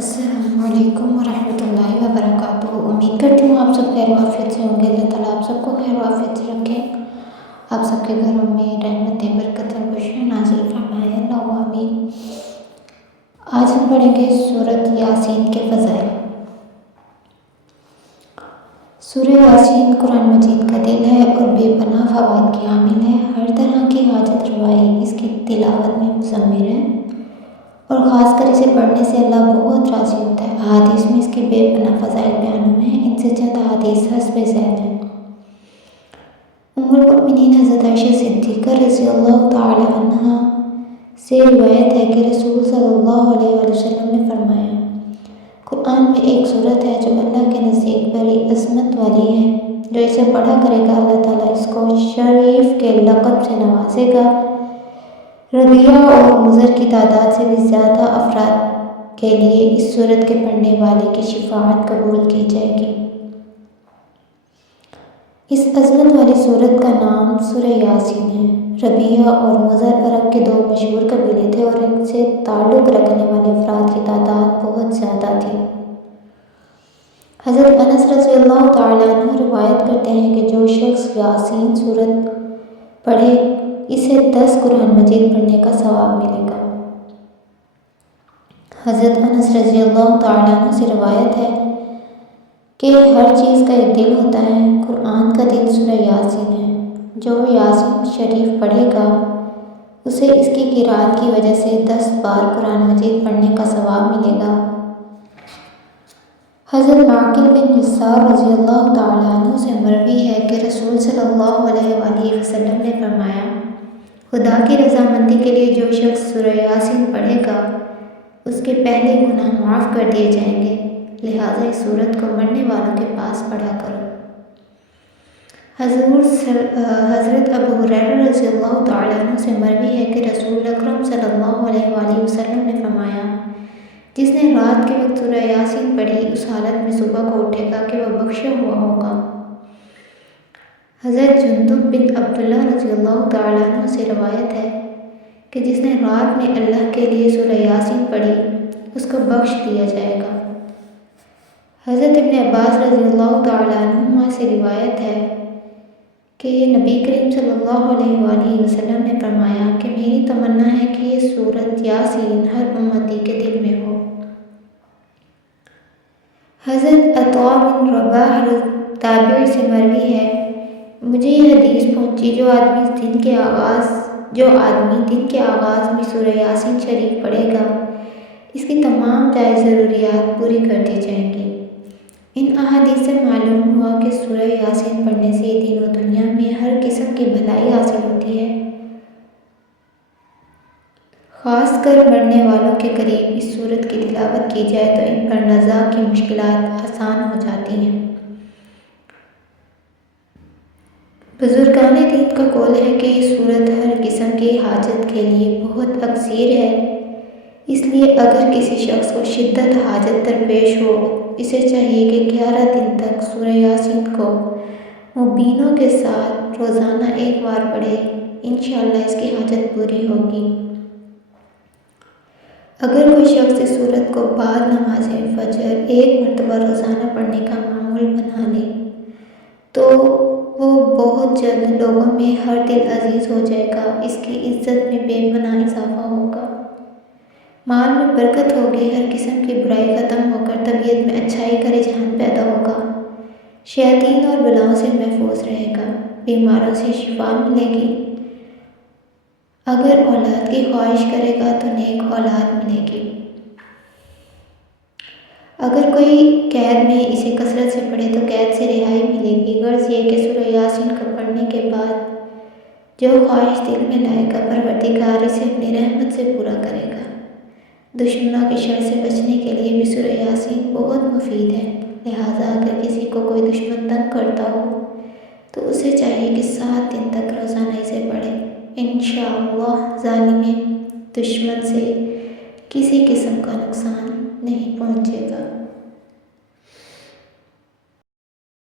السلام علیکم ورحمۃ اللہ وبرکاتہ۔ امید کرتی ہوں آپ سب خیر و عافیت سے ہوں گے۔ اللہ تعالیٰ آپ سب کو خیر و عافیت سے رکھیں، آپ سب کے گھروں میں رحمتیں برکتیں خوشیاں نازل فرمائے، اللہ آمین۔ آج ہم پڑھیں گے سورۃ یاسین کے فضائل۔ سورہ یاسین قرآن مجید کا دل ہے اور بے پناہ فوائد کی حامل ہے۔ ہر طرح کی حاجت روائی اس کی تلاوت میں مضمر ہے اور خاص کر اسے پڑھنے سے اللہ بہت راضی ہوتا ہے۔ احادیث میں اس کے بے پناہ فضائل بیان ہوئے ہیں، ان سے چند احادیث حسب ذیل ہیں۔ ام المؤمنین حضرت عائشہ صدیقہ رضی اللہ تعالی عنہا سے روایت ہے کہ رسول صلی اللہ علیہ وآلہ وسلم نے فرمایا، قرآن میں ایک سورت ہے جو اللہ کے نزدیک بڑی عظمت والی ہے، جو اسے پڑھا کرے گا اللہ تعالیٰ اس کو شریف کے لقب سے نوازے گا۔ ربیہ اور مضر کی تعداد سے بھی زیادہ افراد کے لیے اس سورت کے پڑھنے والے کی شفاعت قبول کی جائے گی۔ اس عظمت والی سورت کا نام سورہ یاسین ہے۔ ربیہ اور مضر عرب کے دو مشہور قبیلے تھے اور ان سے تعلق رکھنے والے افراد کی تعداد بہت زیادہ تھی۔ حضرت انس رضی اللہ تعالیٰ عنہ روایت کرتے ہیں کہ جو شخص یاسین سورت پڑھے اسے 10 قرآن مجید پڑھنے کا ثواب ملے گا۔ حضرت انس رضی اللہ تعالیٰ عنہ سے روایت ہے کہ ہر چیز کا ایک دل ہوتا ہے، قرآن کا دل سورہ یاسین ہے۔ جو یاسین شریف پڑھے گا اسے اس کی قرأت کی وجہ سے 10 بار قرآن مجید پڑھنے کا ثواب ملے گا۔ حضرت معقل بن یسار رضی اللہ تعالیٰ عنہ سے مروی ہے کہ رسول صلی اللہ علیہ وآلہ وسلم نے فرمایا، خدا کی رضامندی کے لیے جو شخص سورہ یاسین پڑھے گا اس کے پہلے گناہ معاف کر دیے جائیں گے، لہٰذا اس سورت کو مرنے والوں کے پاس پڑھا کرو۔ حضرت ابو ہریرہ رضی اللہ تعالیٰ عنہ سے مروی ہے کہ رسول اکرم صلی اللہ علیہ وآلہ وسلم نے فرمایا، جس نے رات کے وقت سورہ یاسین پڑھی اس حالت میں صبح کو اٹھے گا کہ وہ بخشا ہوا ہوگا۔ حضرت جندب بن عبداللہ رضی اللہ تعالیٰ عنہ سے روایت ہے کہ جس نے رات میں اللہ کے لیے سورہ یاسین پڑھی اس کو بخش دیا جائے گا۔ حضرت ابن عباس رضی اللہ تعالیٰ عنہما سے روایت ہے کہ نبی کریم صلی اللہ علیہ وآلہ وسلم نے فرمایا کہ میری تمنا ہے کہ یہ سورۃ یاسین ہر امتی کے دل میں ہو۔ حضرت عطاء بن رباح تابعی سے مروی ہے، مجھے یہ حدیث پہنچی، جو آدمی دن کے آغاز میں سورہ یاسین شریف پڑھے گا اس کی تمام جائز ضروریات پوری کر دی جائیں گی۔ ان احادیث سے معلوم ہوا کہ سورہ یاسین پڑھنے سے دین و دنیا میں ہر قسم کی بھلائی حاصل ہوتی ہے، خاص کر مرنے والوں کے قریب اس سورت کی تلاوت کی جائے تو ان پر نزاع کی مشکلات آسان ہو جاتی ہیں۔ بزرگان دین کا قول ہے کہ یہ سورت ہر قسم کی حاجت کے لیے بہت اکثیر ہے، اس لیے اگر کسی شخص کو شدت حاجت درپیش ہو اسے چاہیے کہ 11 دن تک سورہ یاسین کو مبینوں کے ساتھ روزانہ ایک بار پڑھے، انشاءاللہ اس کی حاجت پوری ہوگی۔ اگر کوئی شخص اس سورت کو بعد نماز فجر 1 مرتبہ روزانہ پڑھنے کا معمول بنا لے تو وہ بہت جلد لوگوں میں ہر دل عزیز ہو جائے گا، اس کی عزت میں بے پناہ اضافہ ہوگا، مال میں برکت ہوگی، ہر قسم کی برائی ختم ہو کر طبیعت میں اچھائی کا رجحان پیدا ہوگا، شیاطین اور بلاؤں سے محفوظ رہے گا، بیماروں سے شفا ملے گی، اگر اولاد کی خواہش کرے گا تو نیک اولاد ملے گی۔ اگر کوئی قید میں اسے کثرت سے پڑھے تو قید سے رہائی ملے گی۔ غرض یہ کہ سورہ یاسین کو پڑھنے کے بعد جو خواہش دل میں لائے گا پروردگار اسے اپنی رحمت سے پورا کرے گا۔ دشمنوں کی شر سے بچنے کے لیے بھی سورہ یاسین بہت مفید ہے، لہٰذا اگر کسی کو کوئی دشمن تنگ کرتا ہو تو اسے چاہیے کہ 7 دن تک روزانہ اسے پڑھے، انشاءاللہ ظالم دشمن سے کسی قسم کا نقصان نہیں پہنچے گا۔